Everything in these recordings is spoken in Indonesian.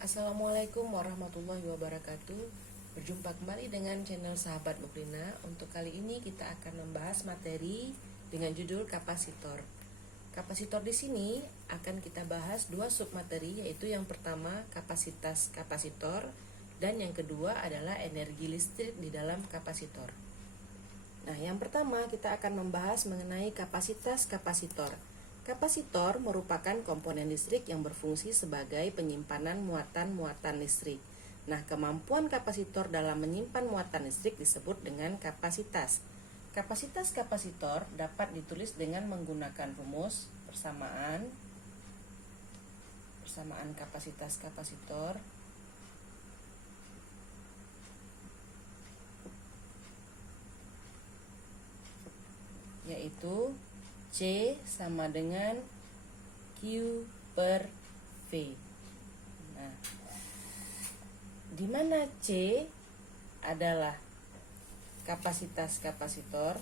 Assalamualaikum warahmatullahi wabarakatuh. Berjumpa kembali dengan channel Sahabat Muklina. Untuk kali ini kita akan membahas materi dengan judul kapasitor. Kapasitor di sini akan kita bahas dua submateri, yaitu yang pertama kapasitas kapasitor dan yang kedua adalah energi listrik di dalam kapasitor. Nah, yang pertama kita akan membahas mengenai kapasitas kapasitor. Kapasitor merupakan komponen listrik yang berfungsi sebagai penyimpanan muatan-muatan listrik. Nah, kemampuan kapasitor dalam menyimpan muatan listrik disebut dengan kapasitas. Kapasitas kapasitor dapat ditulis dengan menggunakan rumus persamaan kapasitas kapasitor yaitu C sama dengan Q per V. Nah, di mana C adalah kapasitas kapasitor,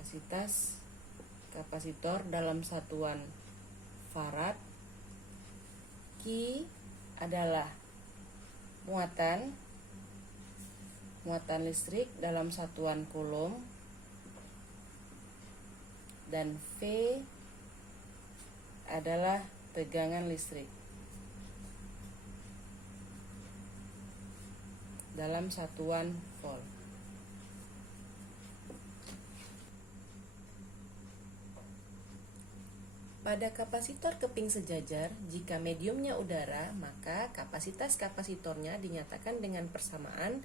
kapasitas kapasitor dalam satuan farad, Q adalah muatan listrik dalam satuan coulomb, dan V adalah tegangan listrik dalam satuan volt. Pada kapasitor keping sejajar, jika mediumnya udara, maka kapasitas kapasitornya dinyatakan dengan persamaan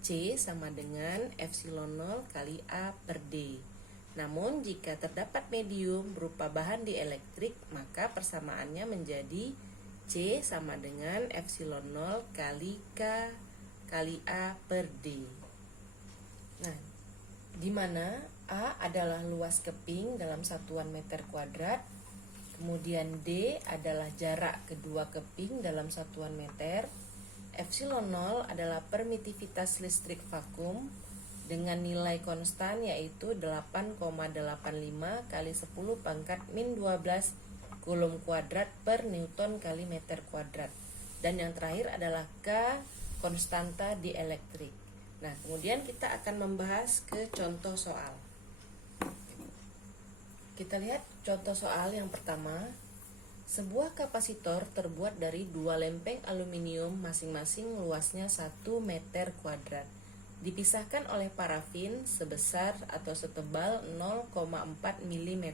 C sama dengan epsilon 0 kali A per D. Namun jika terdapat medium berupa bahan dielektrik, maka persamaannya menjadi C sama dengan epsilon 0 kali K kali A per D. Nah, di mana A adalah luas keping dalam satuan meter kuadrat, kemudian D adalah jarak kedua keping dalam satuan meter, epsilon 0 adalah permitivitas listrik vakum dengan nilai konstan yaitu 8,85 kali 10 pangkat min 12 coulomb kuadrat per newton kali meter kuadrat. Dan yang terakhir adalah K, konstanta dielektrik. Nah, kemudian kita akan membahas ke contoh soal. Kita lihat contoh soal yang pertama. Sebuah kapasitor terbuat dari dua lempeng aluminium masing-masing luasnya 1 meter kuadrat, dipisahkan oleh parafin sebesar atau setebal 0,4 mm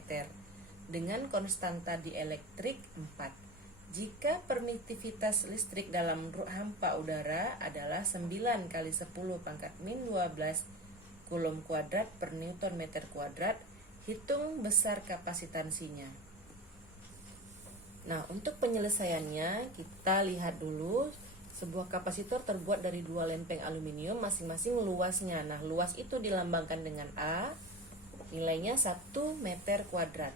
dengan konstanta dielektrik 4. Jika permitivitas listrik dalam hampa udara adalah 9 kali 10 pangkat min 12 coulomb kuadrat per newton meter kuadrat, hitung besar kapasitansinya. Nah, untuk penyelesaiannya kita lihat dulu sebuah kapasitor terbuat dari dua lempeng aluminium masing-masing luasnya. Nah, luas itu dilambangkan dengan A, nilainya 1 meter kuadrat.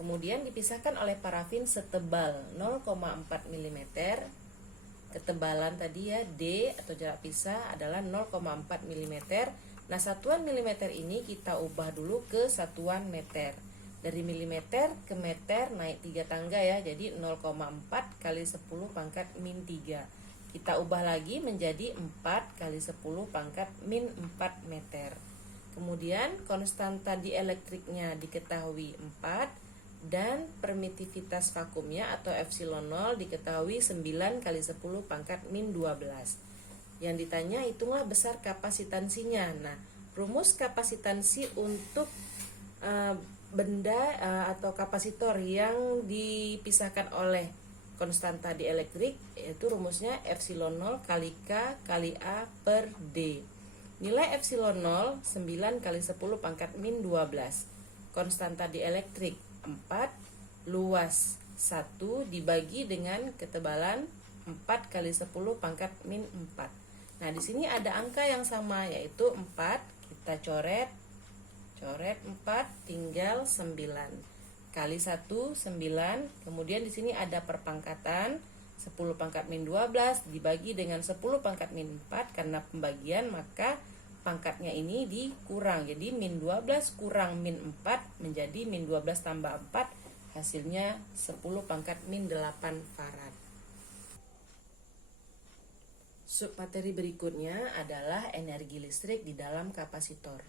Kemudian dipisahkan oleh parafin setebal 0,4 mm. Ketebalan tadi ya, D atau jarak pisah adalah 0,4 mm. Nah, satuan milimeter ini kita ubah dulu ke satuan meter. Dari milimeter ke meter naik 3 tangga ya, jadi 0,4 kali 10 pangkat min 3. Kita ubah lagi menjadi 4 kali 10 pangkat min 4 meter. Kemudian konstanta dielektriknya diketahui 4 dan permitivitas vakumnya atau epsilon 0 diketahui 9 kali 10 pangkat min 12. Yang ditanya hitunglah besar kapasitansinya. Nah, rumus kapasitansi untuk benda atau kapasitor yang dipisahkan oleh konstanta dielektrik, yaitu rumusnya epsilon 0 kali K kali A per D. Nilai epsilon 0 9 kali 10 pangkat min 12. Konstanta dielektrik 4, luas 1 dibagi dengan ketebalan 4 kali 10 pangkat min 4. Nah, di sini ada angka yang sama yaitu 4. Kita coret 4 tinggal 9 kali 1 9. Kemudian di sini ada perpangkatan 10 pangkat min 12 dibagi dengan 10 pangkat min 4 karena pembagian, maka pangkatnya ini dikurang. Jadi min 12 kurang min 4 menjadi min 12 tambah 4, hasilnya 10 pangkat min 8 farad. Submateri berikutnya adalah energi listrik di dalam kapasitor.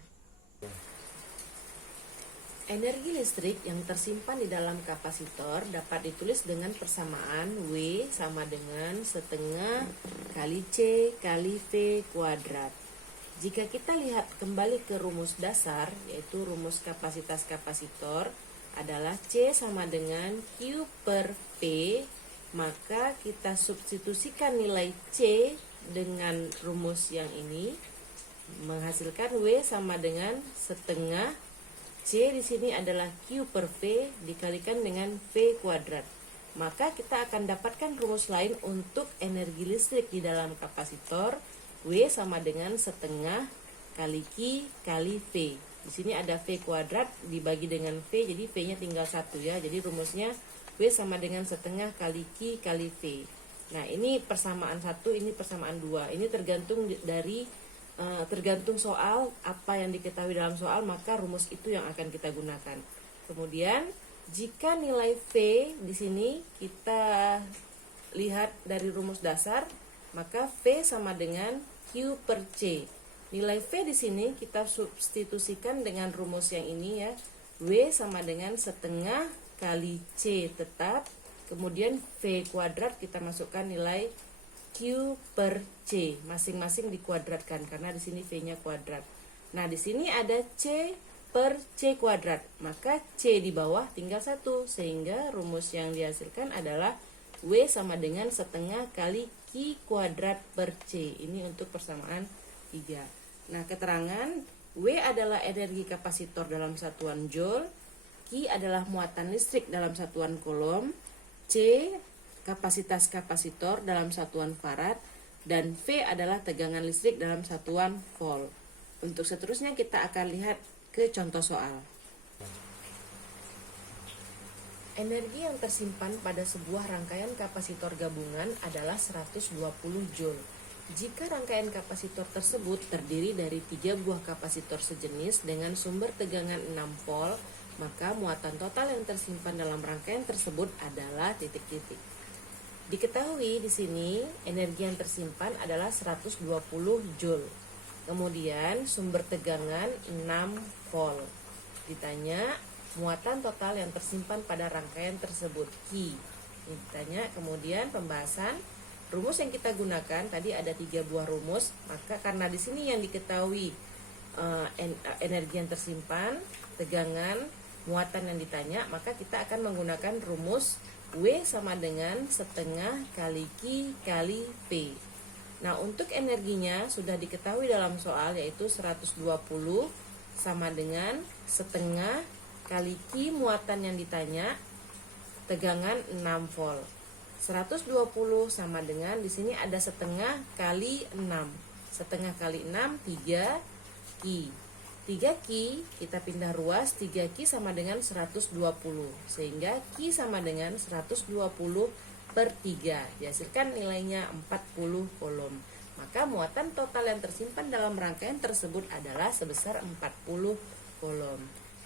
Energi listrik yang tersimpan di dalam kapasitor dapat ditulis dengan persamaan W sama dengan setengah kali C kali V kuadrat. Jika kita lihat kembali ke rumus dasar, yaitu rumus kapasitas kapasitor adalah C sama dengan Q per P, maka kita substitusikan nilai C dengan rumus yang ini, menghasilkan W sama dengan setengah C di sini adalah Q per V dikalikan dengan V kuadrat. Maka kita akan dapatkan rumus lain untuk energi listrik di dalam kapasitor. W sama dengan setengah kali Q kali V. Di sini ada V kuadrat dibagi dengan V, jadi V-nya tinggal 1 ya. Jadi rumusnya W sama dengan setengah kali Q kali V. Nah, ini persamaan 1, ini persamaan 2. Ini tergantung dari tergantung soal, apa yang diketahui dalam soal, maka rumus itu yang akan kita gunakan. Kemudian jika nilai V di sini kita lihat dari rumus dasar, maka V sama dengan Q per C. Nilai V di sini kita substitusikan dengan rumus yang ini ya. W sama dengan setengah kali C tetap, kemudian V kuadrat kita masukkan nilai Q per C, masing-masing dikuadratkan karena di sini V-nya kuadrat. Nah, di sini ada C per C kuadrat, maka C di bawah tinggal 1, sehingga rumus yang dihasilkan adalah W sama dengan setengah kali Q kuadrat per C. Ini untuk persamaan 3. Nah, keterangan W adalah energi kapasitor dalam satuan joule, Q adalah muatan listrik dalam satuan coulomb, C kapasitas kapasitor dalam satuan farad, dan V adalah tegangan listrik dalam satuan volt. Untuk seterusnya kita akan lihat ke contoh soal. Energi yang tersimpan pada sebuah rangkaian kapasitor gabungan adalah 120 joule. Jika rangkaian kapasitor tersebut terdiri dari 3 buah kapasitor sejenis dengan sumber tegangan 6 volt, maka muatan total yang tersimpan dalam rangkaian tersebut adalah titik-titik. Diketahui di sini energi yang tersimpan adalah 120 joule. Kemudian sumber tegangan 6 volt. Ditanya muatan total yang tersimpan pada rangkaian tersebut, Q. Ditanya kemudian pembahasan rumus yang kita gunakan tadi ada 3 buah rumus, maka karena di sini yang diketahui energi yang tersimpan, tegangan, muatan yang ditanya, maka kita akan menggunakan rumus W sama dengan setengah kali Q kali V. Nah, untuk energinya sudah diketahui dalam soal, yaitu 120 sama dengan setengah kali Q muatan yang ditanya, tegangan 6 volt. 120 sama dengan di sini ada setengah kali 6. Setengah kali 6 3 Q. 3 Q kita pindah ruas, 3 Q sama dengan 120, sehingga Q sama dengan 120 per 3, dihasilkan nilainya 40 coulomb. Maka muatan total yang tersimpan dalam rangkaian tersebut adalah sebesar 40 coulomb.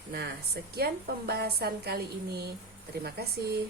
Nah, sekian pembahasan kali ini. Terima kasih.